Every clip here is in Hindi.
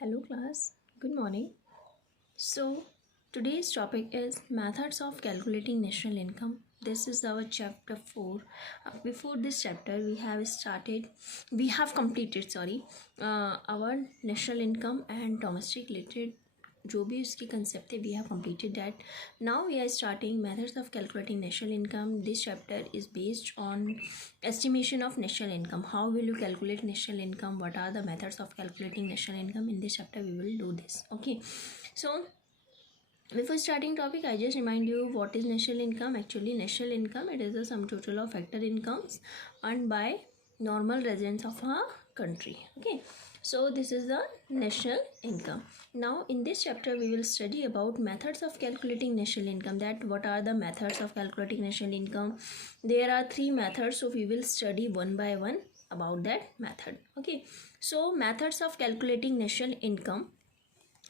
Hello class, good morning. So today's topic is methods of calculating national income. This is our chapter 4. Before this chapter we have completed our national income and domestic related जो भी उसकी concept है we have completed that. Now we are starting methods of calculating national income. This chapter is based on estimation of national income. How will you calculate national income? What are the methods of calculating national income? In this chapter we will do this. Okay, so before starting topic, I just remind you what is national income. Actually, national income, it is the sum total of factor incomes earned by normal residents of a country. Okay, so this is the national income. Now in this chapter we will study about methods of calculating national income. That what are the methods of calculating national income? There are 3 methods, so we will study one by one about that method. Okay, so methods of calculating national income.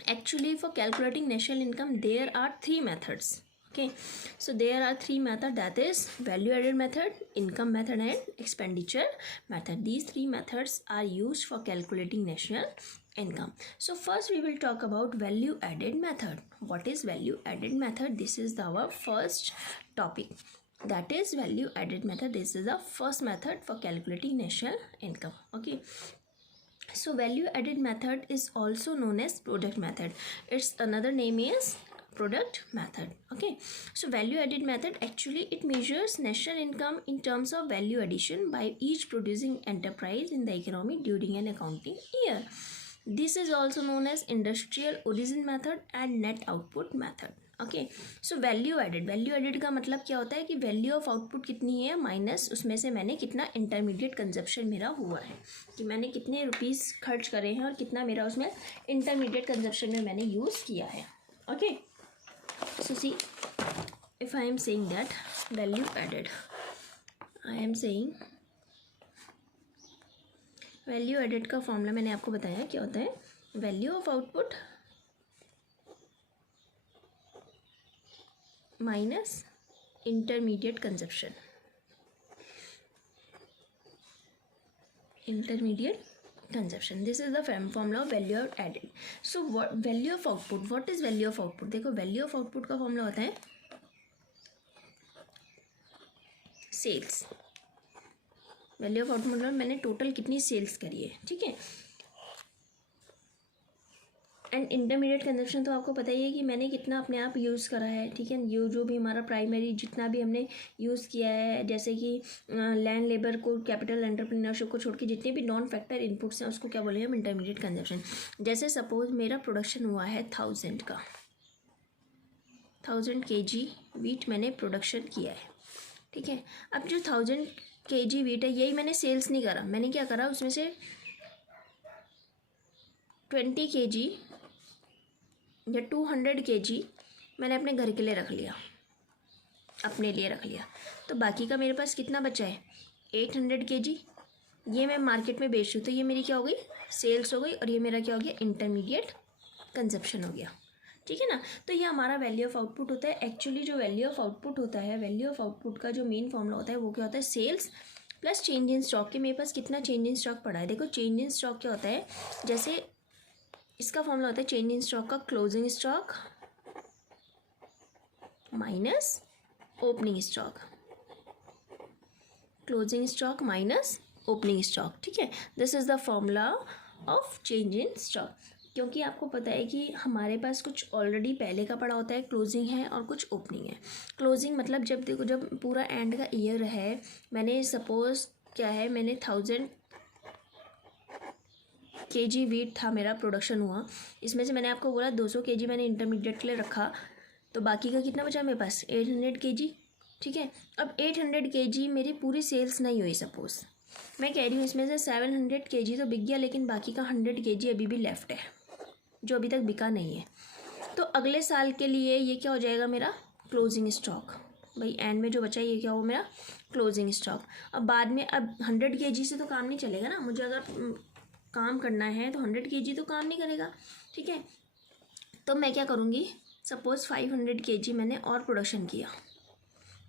Actually, for calculating national income there are 3 methods. Okay, so there are 3 methods, that is value added method, income method and expenditure method. These 3 methods are used for calculating national income. So first we will talk about value added method. What is value added method? This is our first topic, that is value added method. This is the first method for calculating national income. Okay, so value added method is also known as product method. Its another name is product method. Okay, so value added method, actually it measures national income in terms of value addition by each producing enterprise in the economy during an accounting year. This is also known as industrial origin method and net output method. Okay, so value added का मतलब क्या होता है कि वैल्यू ऑफ आउटपुट कितनी है माइनस उसमें से मैंने कितना इंटरमीडिएट कंजप्शन मेरा हुआ है, कि मैंने कितने रुपीस खर्च करे हैं और कितना मेरा उसमें इंटरमीडिएट कंजप्शन में मैंने यूज़ किया है. Okay, so see if I am saying that value added, I am saying value added का फॉर्मूला मैंने आपको बताया क्या होता है. Value of output minus intermediate consumption. This is the formula of value added. So what value of output? What is value of output? देखो value of output का फॉर्मूला होता है सेल्स. वैल्यू ऑफ आउटपुट मतलब मैंने टोटल कितनी सेल्स करी है. ठीक है, एंड इंटरमीडिएट कंजप्शन तो आपको पता ही है कि मैंने कितना अपने आप यूज़ करा है. ठीक है, जो भी हमारा प्राइमरी जितना भी हमने यूज़ किया है, जैसे कि लैंड लेबर को, कैपिटल एंटरप्रेन्योरशिप को छोड़ के जितने भी नॉन फैक्टर इनपुट्स हैं उसको क्या बोलेंगे हम, इंटरमीडिएट कंजप्शन. जैसे सपोज मेरा प्रोडक्शन हुआ है 1000 का, 1000 kg वीट मैंने प्रोडक्शन किया है. ठीक है, अब जो 1000 kg वीट है यही मैंने सेल्स नहीं करा, मैंने क्या करा उसमें से 20 kg या 200 kg मैंने अपने घर के लिए रख लिया, अपने लिए रख लिया. तो बाकी का मेरे पास कितना बचा है 800 kg. ये मैं मार्केट में बेच रही हूँ तो ये मेरी क्या हो गई, सेल्स हो गई, और ये मेरा क्या हो गया, इंटरमीडिएट कंजप्शन हो गया. ठीक है ना, तो ये हमारा वैल्यू ऑफ आउटपुट होता है. एक्चुअली जो वैल्यू ऑफ आउटपुट होता है, वैल्यू ऑफ आउटपुट का जो मेन फॉर्मूला होता है वो क्या होता है, sales plus change in stock. के मेरे पास कितना चेंज इन स्टॉक पड़ा है. देखो चेंज इन स्टॉक क्या होता है, जैसे इसका फॉर्मूला होता है चेंज इन स्टॉक का closing stock minus opening stock, closing stock minus opening stock. ठीक है, this is the formula of change in stock. क्योंकि आपको पता है कि हमारे पास कुछ ऑलरेडी पहले का पड़ा होता है, क्लोजिंग है और कुछ ओपनिंग है. क्लोजिंग मतलब जब देखो जब पूरा एंड का ईयर है, मैंने सपोज क्या है, मैंने 1000 kg वीट था मेरा प्रोडक्शन हुआ, इसमें से मैंने आपको बोला 200 kg मैंने इंटरमीडिएट के लिए रखा, तो बाकी का कितना बचा मेरे पास 800 kg. ठीक है, अब 800 kg मेरी पूरी सेल्स नहीं हुई, सपोज मैं कह रही हूँ इसमें से 700 kg तो बिक गया, लेकिन बाकी का 100 kg अभी भी लेफ्ट है जो अभी तक बिका नहीं है. तो अगले साल के लिए ये क्या हो जाएगा मेरा क्लोजिंग स्टॉक. भाई एंड में जो बचा है ये क्या हो मेरा क्लोजिंग स्टॉक. अब बाद में अब 100 kg से तो काम नहीं चलेगा ना, मुझे अगर काम करना है तो 100 kg तो काम नहीं करेगा. ठीक है, तो मैं क्या करूँगी, सपोज़ 500 kg मैंने और प्रोडक्शन किया,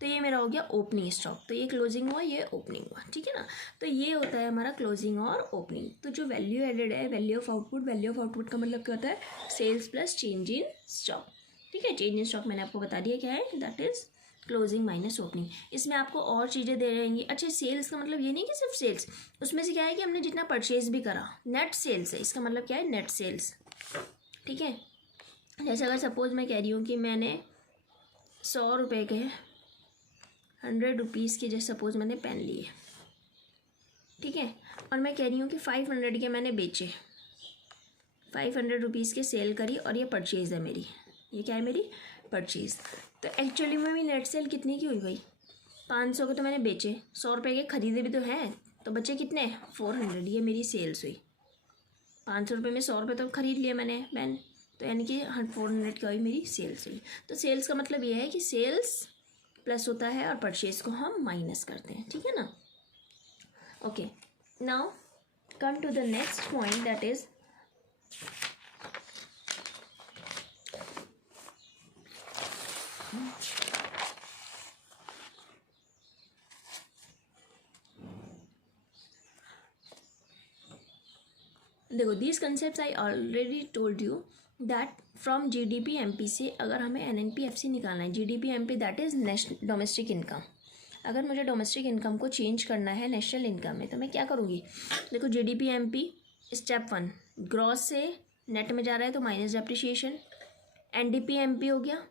तो ये मेरा हो गया ओपनिंग स्टॉक, तो ये क्लोजिंग हुआ, ये ओपनिंग हुआ, ठीक है ना। तो ये होता है हमारा क्लोजिंग और ओपनिंग। तो जो वैल्यू एडेड है, वैल्यू ऑफ आउटपुट का मतलब क्या होता है, sales plus change in stock, ठीक है। चेंज इन स्टॉक मैंने आपको बता दिया क्या है, that is closing minus opening. इसमें आपको और चीज़ें दे रहेंगी। अच्छा, सेल्स का मतलब ये नहीं कि सिर्फ सेल्स, उसमें से क्या है कि हमने जितना परचेज भी करा, नेट सेल्स है, इसका मतलब क्या है, नेट सेल्स, ठीक है। जैसे अगर सपोज मैं कह रही हूँ कि मैंने 100 रुपये के 100 रुपीज़ के, जैसे सपोज मैंने पेन लिए, ठीक है, और मैं कह रही हूँ कि 500 के मैंने बेचे, 500 रुपीज़ के सेल करी और ये परचेज़ है मेरी, ये क्या है, मेरी परचेज़। तो एक्चुअली में मेरी नेट सेल कितने की हुई भाई, 500 के तो मैंने बेचे, 100 रुपये के खरीदे भी तो हैं, तो बचे कितने, 400, ये मेरी सेल्स हुई। 500 रुपये में 100 रुपये तो खरीद लिया मैंने पेन, तो यानी कि 400 की हुई मेरी सेल्स हुई। तो सेल्स का मतलब ये है कि सेल्स प्लस होता है और परचेज को हम माइनस करते हैं, ठीक है ना। Okay, now come to the next point, that is देखो, these concept I already told you that from GDP MP से अगर हमें एनएनपी-एफसी निकालना है, GDP MP that is domestic income, अगर मुझे डोमेस्टिक इनकम को चेंज करना है नेशनल इनकम में, तो मैं क्या करूँगी। देखो, जीडीपी एमपी स्टेप 1 ग्रॉस से नेट में जा रहा है तो माइनस डेप्रिसिएशन, एनडीपी एमपी हो गया,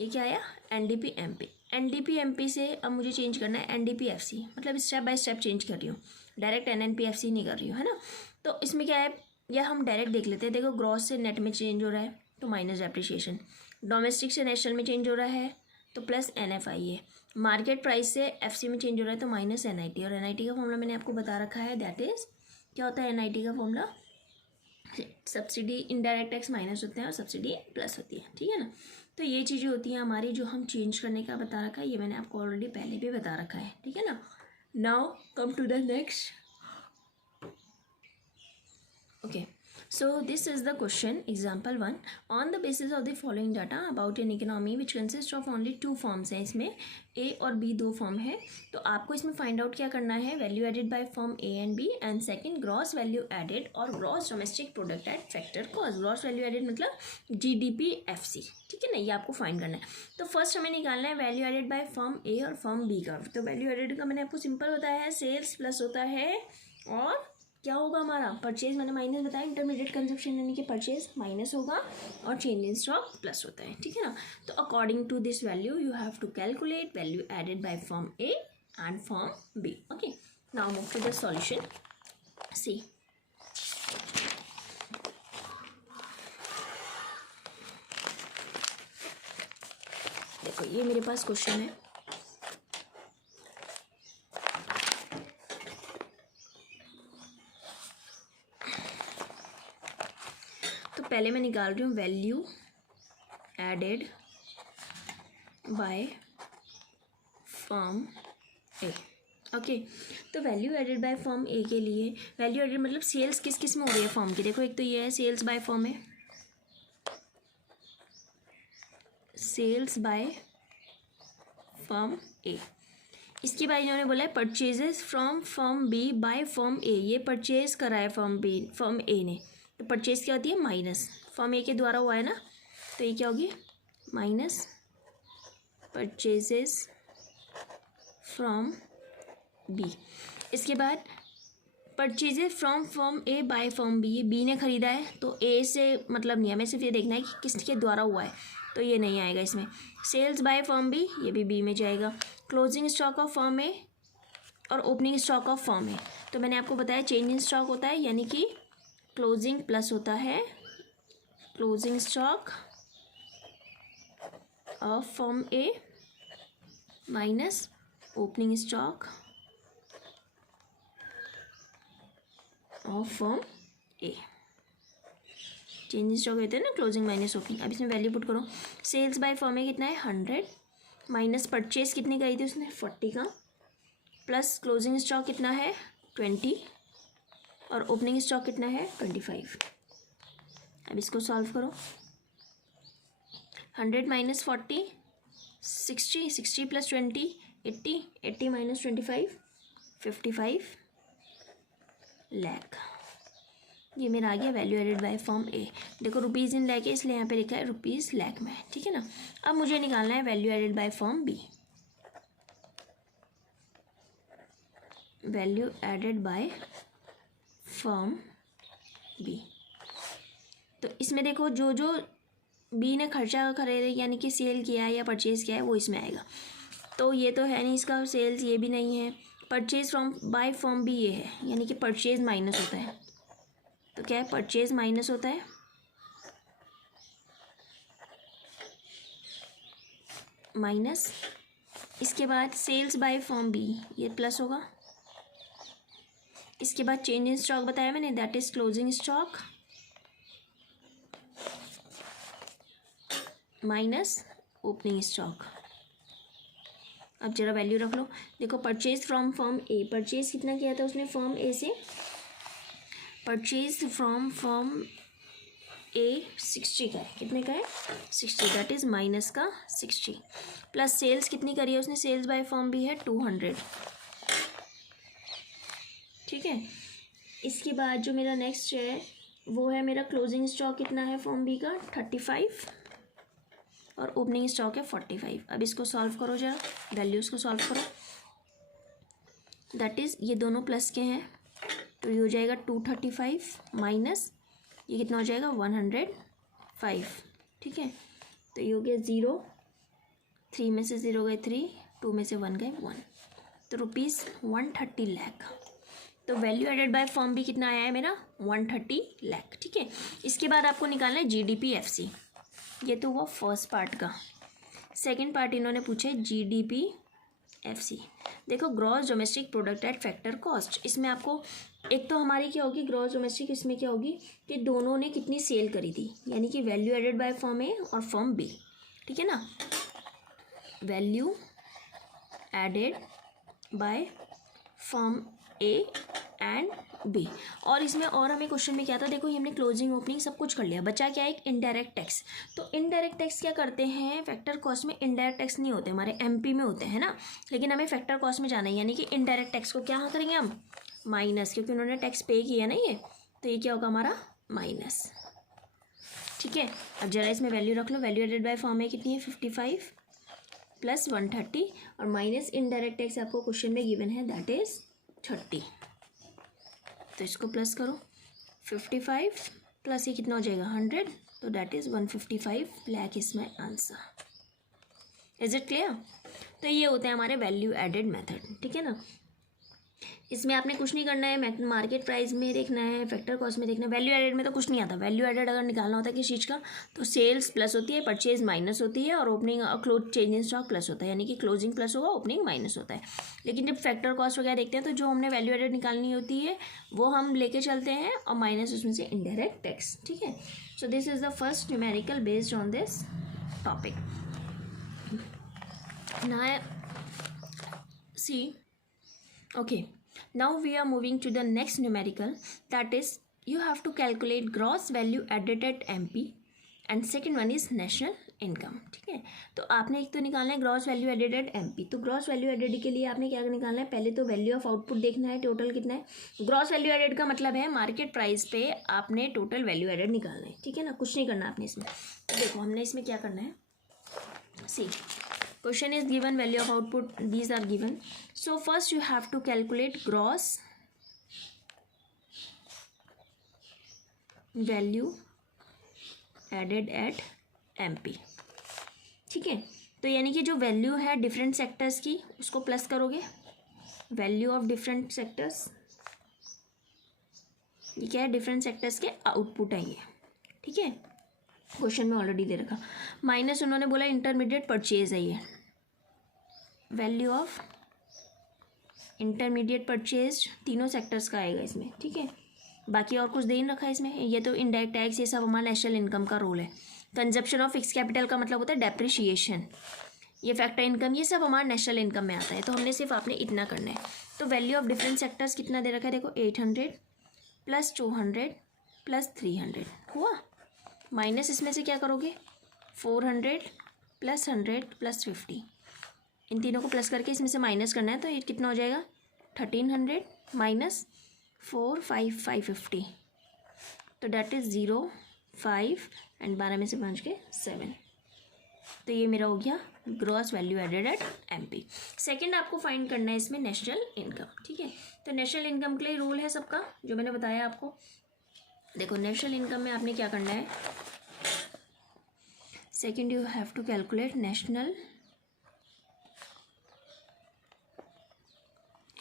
ये क्या आया, एनडीपी एमपी। एनडीपी एमपी से अब मुझे चेंज करना है एनडीपी एफसी, मतलब स्टेप बाय स्टेप चेंज कर रही हूँ, डायरेक्ट एनएनपी-एफसी नहीं कर रही हूँ, है ना। तो इसमें क्या है, या हम डायरेक्ट देख लेते हैं। देखो, ग्रॉस से नेट में चेंज हो रहा है तो माइनस डेप्रिसिएशन, डोमेस्टिक से नेशनल में चेंज हो रहा है तो प्लस एनएफआई है, मार्केट प्राइस से एफसी में चेंज हो रहा है तो माइनस एनआईटी। और एनआईटी का फॉर्मूला मैंने आपको बता रखा है, दैट इज क्या होता है एनआईटी का formula, subsidy indirect tax minus होते हैं और सब्सिडी प्लस होती है, ठीक है ना। तो ये चीज़ें होती हैं हमारी, जो हम चेंज करने का बता रखा है, ये मैंने आपको ऑलरेडी पहले भी बता रखा है, ठीक है ना। Now come to the next. Okay, so this is the question, example 1. On the basis of the following data about an economy which consists of only two forms है, इसमें A और B दो फॉर्म है, तो आपको इसमें फाइंड आउट क्या करना है, value added by firm A and B, and second gross value added और gross domestic product at factor cost. Gross value added मतलब GDP-FC, ठीक है ना, ये आपको फाइंड करना है। तो फर्स्ट हमें निकालना है value added by firm A और फॉर्म B का। तो वैल्यू एडेड का मैंने आपको सिंपल बताया है, सेल्स प्लस होता है और क्या होगा हमारा, परचेज मैंने माइनस बताया, इंटरमीडिएट कंजप्शन यानी कि परचेज माइनस होगा और चेंज इन स्टॉक प्लस होता है, ठीक है ना। तो according to this value you have to calculate value added by firm A and firm B. Okay, now move to the solution. See, देखो ये मेरे पास क्वेश्चन है, पहले मैं निकाल रही हूँ value added by firm A. Okay, तो value added by firm A के लिए, वैल्यू एडेड मतलब सेल्स किस किस में हो रही है फॉर्म की। देखो, एक तो ये है सेल्स बाय फॉर्म है, सेल्स बाय फॉर्म ए। इसके बाद इन्होंने बोला है purchases from firm B by firm A, ये परचेज करा है फॉर्म ए ने, तो परचेज क्या होती है, माइनस फॉर्म ए के द्वारा हुआ है ना, तो ये क्या होगी, माइनस परचेजेस फ्रॉम बी। इसके बाद purchases from firm A by firm B, ये बी ने ख़रीदा है तो ए से मतलब नहीं, हमें सिर्फ ये देखना है कि किसके द्वारा हुआ है, तो ये नहीं आएगा इसमें। सेल्स बाय फॉर्म बी, ये भी बी में जाएगा। Closing stock of form A और ओपनिंग स्टॉक ऑफ फॉर्म ए, तो मैंने आपको बताया चेंज इन स्टॉक होता है, यानी कि क्लोजिंग प्लस होता है closing stock of form A minus opening stock of form A. Change in stock कहते हैं ना क्लोजिंग माइनस ओपनिंग। अब इसमें वैल्यू पुट करो, सेल्स बाय फॉर्म ए कितना है 100 माइनस परचेज कितनी करी थी उसने 40 का, प्लस क्लोजिंग स्टॉक कितना है 20 और ओपनिंग स्टॉक कितना है 25। अब इसको सॉल्व करो, 100 माइनस 40 60, 60 प्लस 20 80, 80 माइनस 25 55 लाख। ये मेरा आ गया वैल्यू एडेड बाय फॉर्म ए। देखो रुपीज़ इन लाख है इसलिए यहाँ पे लिखा है रुपीज़ लाख में, ठीक है ना। अब मुझे निकालना है value added by firm B. Value added by firm B, तो इसमें देखो जो जो बी ने खर्चा खरीदे यानी कि सेल किया है या परचेज़ किया है वो इसमें आएगा। तो ये तो है नहीं इसका सेल्स, ये भी नहीं है। परचेज फ्रॉम बाय फॉर्म भी ये है यानी कि परचेज माइनस होता है। तो क्या है, परचेज माइनस होता है, माइनस इसके बाद सेल्स बाय फॉर्म बी ये प्लस होगा। इसके बाद चेंज इन स्टॉक बताया मैंने, that is closing stock minus opening stock. अब जरा वैल्यू रख लो। देखो purchase from firm A, purchase कितना किया था उसने फॉर्म ए से, परचेज फ्रॉम फॉर्म ए 60 का है, कितने का है 60, दैट इज माइनस का 60 प्लस सेल्स कितनी करी है उसने, सेल्स बाय फॉर्म भी है 200, ठीक है। इसके बाद जो मेरा नेक्स्ट है वो है मेरा क्लोजिंग स्टॉक कितना है फॉर्म बी का 35 और ओपनिंग स्टॉक है 45। अब इसको सॉल्व करो जरा, वैल्यूज़ को सॉल्व करो, दैट इज़ ये दोनों प्लस के हैं तो ये हो जाएगा 235 माइनस ये कितना हो जाएगा 105, ठीक है। तो ये हो गया 0, 3 में से 0 गए 3, 2 में से 1 गए 1, तो रुपीज़ 130 लाख। तो वैल्यू एडेड बाय फॉर्म भी कितना आया है मेरा 130 लाख, ठीक है। इसके बाद आपको निकालना है GDP-FC, ये तो हुआ फर्स्ट पार्ट का। सेकंड पार्ट इन्होंने पूछे GDP-FC। देखो gross domestic product at factor cost, इसमें आपको एक तो हमारी क्या होगी ग्रॉस डोमेस्टिक, इसमें क्या होगी कि दोनों ने कितनी सेल करी थी, यानी कि value added by firm A और फॉर्म बी, ठीक है ना। Value added by firm A and B. और इसमें और हमें क्वेश्चन में क्या था, देखो ये हमने क्लोजिंग ओपनिंग सब कुछ कर लिया, बचा क्या एक इनडायरेक्ट टैक्स। तो इनडायरेक्ट टैक्स क्या करते हैं, फैक्टर कॉस्ट में इनडायरेक्ट टैक्स नहीं होते, हमारे MP में होते हैं ना, लेकिन हमें फैक्टर कॉस्ट में जाना है, यानी कि इनडायरेक्ट टैक्स को क्या करेंगे हम माइनस, क्योंकि उन्होंने टैक्स पे किया ना ये, तो ये क्या होगा हमारा माइनस, ठीक है। अब जरा इसमें वैल्यू रख लो, वैल्यू एडेड बाय फॉर्म है कितनी है 55 प्लस 130 और माइनस इनडायरेक्ट टैक्स आपको क्वेश्चन में गिवन है दैट इज 30, तो इसको प्लस करो 55 प्लस ये कितना हो जाएगा 100, तो दैट इज़ 155 लाख इसमें आंसर। Is it clear. तो ये होते हैं हमारे वैल्यू एडेड मेथड, ठीक है ना। इसमें आपने कुछ नहीं करना है, मार्केट प्राइस में देखना है, फैक्टर कॉस्ट में देखना है। वैल्यू एडेड में तो कुछ नहीं आता, वैल्यू एडेड अगर निकालना होता है किसी चीज़ का तो सेल्स प्लस होती है, परचेज माइनस होती है और opening close change in stock plus होता है, यानी कि क्लोजिंग प्लस होगा ओपनिंग माइनस होता है। लेकिन जब फैक्टर कॉस्ट वगैरह देखते हैं तो जो हमने वैल्यू एडेड निकालनी होती है वो हम लेके चलते हैं और माइनस उसमें से इनडायरेक्ट टैक्स, ठीक है। So this is the first numerical based on this topic. Now see, okay, now we are moving to the next numerical, that is you have to calculate gross value added at MP and second one is national income, ठीक है। तो आपने एक तो निकालना है gross value added at MP, तो ग्रॉस वैल्यू एडेड के लिए आपने क्या निकालना है, पहले तो वैल्यू ऑफ आउटपुट देखना है टोटल कितना है। ग्रॉस वैल्यू एडेड का मतलब है मार्केट प्राइस पे आपने टोटल वैल्यू एडेड निकालना है, ठीक है ना, कुछ नहीं करना आपने इसमें। तो देखो हमने इसमें क्या करना है, सी question is given, value of output these are given, so first you have to calculate gross value added at MP, ठीक है। तो यानी कि जो वैल्यू है डिफरेंट सेक्टर्स की उसको प्लस करोगे, वैल्यू ऑफ डिफरेंट सेक्टर्स, ये क्या है डिफरेंट सेक्टर्स के आउटपुट आएंगे, ठीक है। क्वेश्चन में ऑलरेडी दे रखा, माइनस उन्होंने बोला इंटरमीडिएट परचेज है, ये वैल्यू ऑफ इंटरमीडिएट परचेज तीनों सेक्टर्स का आएगा इसमें, ठीक है। बाकी और कुछ दे नहीं रखा है इसमें, ये तो इनडायरेक्ट टैक्स ये सब हमारा नेशनल इनकम का रोल है। कंजप्शन ऑफ फिक्स कैपिटल का मतलब होता है डेप्रिशिएशन, ये फैक्टर इनकम ये सब हमारा नेशनल इनकम में आता है, तो हमने सिर्फ आपने इतना करना है। तो वैल्यू ऑफ डिफरेंट सेक्टर्स कितना दे रखा है, देखो 800 प्लस 200 प्लस 300 हुआ, माइनस इसमें से क्या करोगे 400 प्लस 100 प्लस 50, इन तीनों को प्लस करके इसमें से माइनस करना है, तो ये कितना हो जाएगा 1300 माइनस 4 5 550, तो डैट इज़ 0 5 एंड 12 में से 5 के 7, तो ये मेरा हो गया gross value added at MP. Second आपको फाइंड करना है इसमें नेशनल इनकम, ठीक है। तो नेशनल इनकम के लिए रूल है सबका जो मैंने बताया आपको। देखो नेशनल इनकम में आपने क्या करना है, second you have to calculate national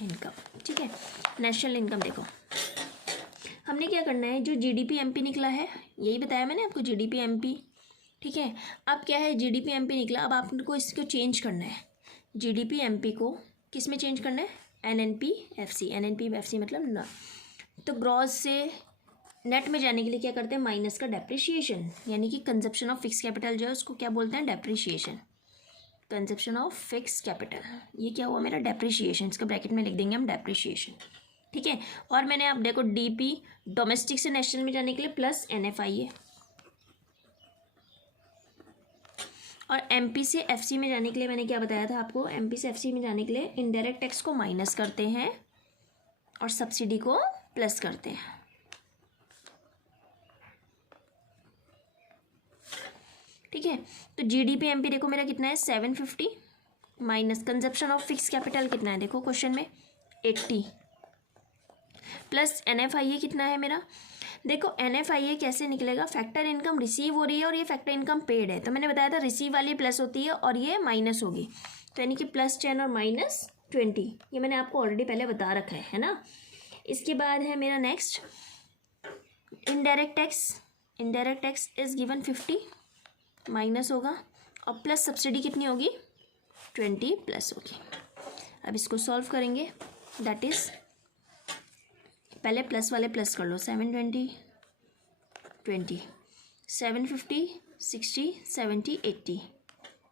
income, ठीक है। नेशनल इनकम देखो हमने क्या करना है, जो जीडीपी एमपी निकला है, यही बताया मैंने आपको जीडीपी एमपी, ठीक है। अब क्या है जीडीपी एमपी निकला, अब आपको इसको चेंज करना है, जीडीपी एमपी को किस में चेंज करना है, एनएनपी एफसी, एनएनपी एफसी मतलब ना, तो ग्रॉस से नेट में जाने के लिए क्या करते हैं, माइनस का डेप्रिशिएशन, यानी कि कंजप्शन ऑफ फिक्स कैपिटल जो है उसको क्या बोलते हैं, depreciation, consumption of fix capital, ये क्या हुआ मेरा डेप्रिशिएशन, इसका ब्रैकेट में लिख देंगे हम डेप्रिशिएशन, ठीक है। और मैंने अब देखो डीपी डोमेस्टिक से नेशनल में जाने के लिए प्लस एनएफआई है, और एमपी से एफसी में जाने के लिए मैंने क्या बताया था आपको, एमपी से एफसी में जाने के लिए इनडायरेक्ट टैक्स को माइनस करते हैं और सब्सिडी को प्लस करते हैं, ठीक है। तो जीडीपी एमपी देखो मेरा कितना है 750 minus consumption of fix capital कितना है देखो क्वेश्चन में 80 प्लस एनएफआईए कितना है मेरा, देखो एनएफआईए कैसे निकलेगा, फैक्टर इनकम रिसीव हो रही है और ये फैक्टर इनकम पेड है, तो मैंने बताया था रिसीव वाली प्लस होती है और ये माइनस होगी, तो यानी कि +10 और -20, ये मैंने आपको ऑलरेडी पहले बता रखा है ना। इसके बाद है मेरा next indirect tax, indirect tax is given 50 minus होगा और प्लस सब्सिडी कितनी होगी 20 प्लस होगी। अब इसको सॉल्व करेंगे, दैट इज़ पहले प्लस वाले प्लस कर लो, 720 20 750 60 70 80,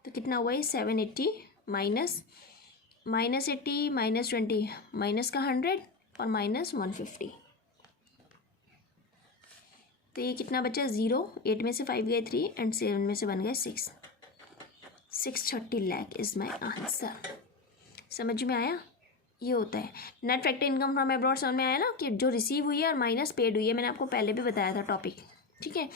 तो कितना हुआ ये 780 माइनस -80 -20 माइनस का 100 और -150, तो ये कितना बचा 0, 8 में से 5 गए 3 एंड 7 में से 1 गए 6, 630 लाख इज़ माई आंसर। समझ में आया, ये होता है net factor income from abroad, समझ में आया ना कि जो रिसीव हुई है और माइनस पेड हुई है, मैंने आपको पहले भी बताया था टॉपिक, ठीक है।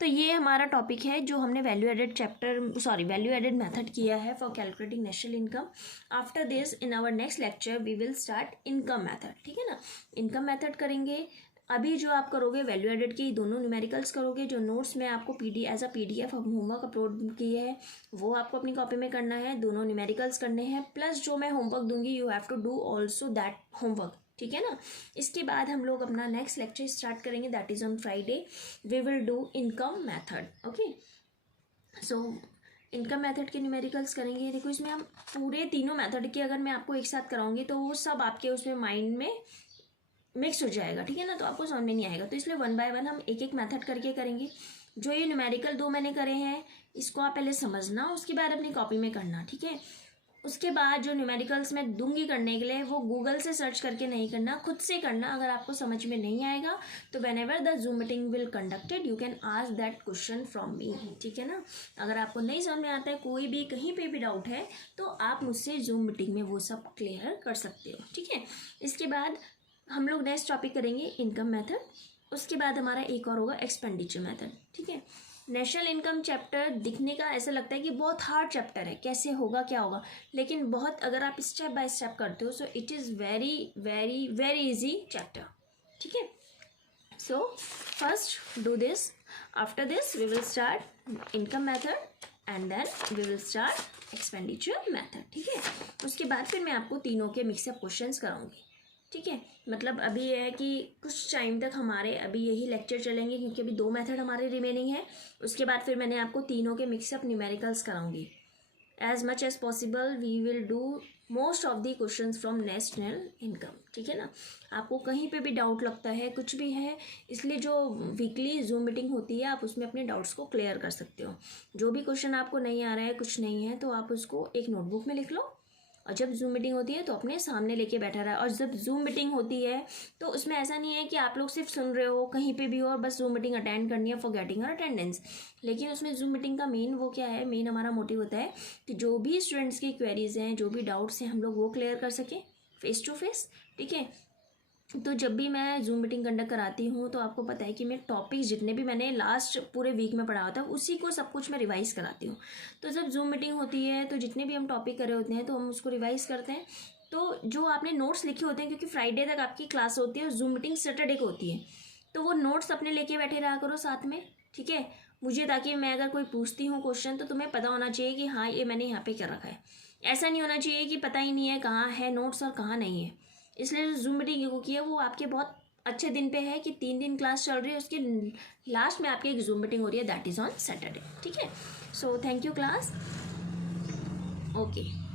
तो ये हमारा टॉपिक है जो हमने वैल्यू एडेड मेथड किया है for calculating national income. After this in our next lecture we will start income method, ठीक है ना। इनकम मेथड करेंगे, अभी जो आप करोगे वैल्यू एडेड की दोनों न्यूमेरिकल्स करोगे, जो नोट्स में आपको as a PDF homework upload किए है वो आपको अपनी कॉपी में करना है, दोनों न्यूमेरिकल्स करने हैं, प्लस जो मैं होमवर्क दूंगी you have to do also that homework, ठीक है ना। इसके बाद हम लोग अपना नेक्स्ट लेक्चर स्टार्ट करेंगे, that is on Friday, we will do income method, okay. So income method के न्यूमेरिकल्स करेंगे। देखो इसमें हम पूरे तीनों मेथड के अगर मैं आपको एक साथ कराऊंगी तो वो सब आपके उसमें माइंड में मिक्स हो जाएगा, ठीक है ना, तो आपको समझ में नहीं आएगा, तो इसलिए 1 बाय 1 हम एक एक मेथड करके करेंगे। जो ये न्यूमेरिकल 2 मैंने करे हैं इसको आप पहले समझना, उसके बाद अपनी कॉपी में करना, ठीक है। उसके बाद जो न्यूमेरिकल्स मैं दूंगी करने के लिए वो गूगल से सर्च करके नहीं करना, खुद से करना। अगर आपको समझ में नहीं आएगा तो when ever the zoom meeting will conducted you can ask that question from me, ठीक है ना। अगर आपको नहीं समझ में आता है, कोई भी कहीं पे भी डाउट है, तो आप मुझसे जूम मीटिंग में वो सब क्लियर कर सकते हो, ठीक है। इसके बाद हम लोग नेक्स्ट टॉपिक करेंगे इनकम मेथड, उसके बाद हमारा एक और होगा एक्सपेंडिचर मेथड, ठीक है। नेशनल इनकम चैप्टर दिखने का ऐसा लगता है कि बहुत हार्ड चैप्टर है, कैसे होगा क्या होगा, लेकिन बहुत अगर आप स्टेप बाय स्टेप करते हो so it is very very very easy chapter, ठीक है। So first do this, after this we will start income method and then we will start expenditure method, ठीक है। उसके बाद फिर मैं आपको तीनों के मिक्सअप क्वेश्चंस कराऊंगी, ठीक है। मतलब अभी ये है कि कुछ टाइम तक हमारे अभी यही लेक्चर चलेंगे क्योंकि अभी 2 मेथड हमारे रिमेनिंग है। उसके बाद फिर मैंने आपको तीनों के मिक्सअप न्यूमेरिकल्स कराऊंगी। As much as possible we will do most of the questions from national income, ठीक है ना। आपको कहीं पे भी डाउट लगता है, कुछ भी है, इसलिए जो वीकली जूम मीटिंग होती है आप उसमें अपने डाउट्स को क्लियर कर सकते हो। जो भी क्वेश्चन आपको नहीं आ रहा है, कुछ नहीं है, तो आप उसको एक नोटबुक में लिख लो और जब जूम मीटिंग होती है तो अपने सामने लेके बैठा रहा है। और जब जूम मीटिंग होती है तो उसमें ऐसा नहीं है कि आप लोग सिर्फ सुन रहे हो कहीं पे भी हो और बस जूम मीटिंग अटेंड करनी है फॉर गेटिंग और अटेंडेंस। लेकिन उसमें जूम मीटिंग का मेन वो क्या है, मेन हमारा मोटिव होता है कि जो भी स्टूडेंट्स की क्वेरीज हैं, जो भी डाउट्स हैं, हम लोग वो क्लियर कर सकें फेस टू फेस। ठीक है, तो जब भी मैं जूम मीटिंग कंडक्ट कराती हूँ तो आपको पता है कि मैं टॉपिक्स जितने भी मैंने लास्ट पूरे वीक में पढ़ा होता है उसी को सब कुछ मैं रिवाइज़ कराती हूँ। तो जब जूम मीटिंग होती है तो जितने भी हम टॉपिक करे होते हैं तो हम उसको रिवाइज़ करते हैं। तो जो आपने नोट्स लिखे होते हैं, क्योंकि फ्राइडे तक आपकी क्लास होती है और जूम मीटिंग सैटरडे को होती है, तो वो नोट्स अपने लेके बैठे रहा करो साथ में। ठीक है, मुझे, ताकि मैं अगर कोई पूछती हूँ क्वेश्चन तो तुम्हें पता होना चाहिए कि हाँ ये मैंने यहाँ पे क्या रखा है। ऐसा नहीं होना चाहिए कि पता ही नहीं है कहाँ है नोट्स और कहाँ नहीं है। इसलिए जो जूम मीटिंग को किया वो आपके बहुत अच्छे दिन पे है कि 3 दिन क्लास चल रही है, उसके लास्ट में आपकी एक जूम मीटिंग हो रही है, दैट इज़ ऑन सैटरडे। ठीक है, so thank you class. Okay.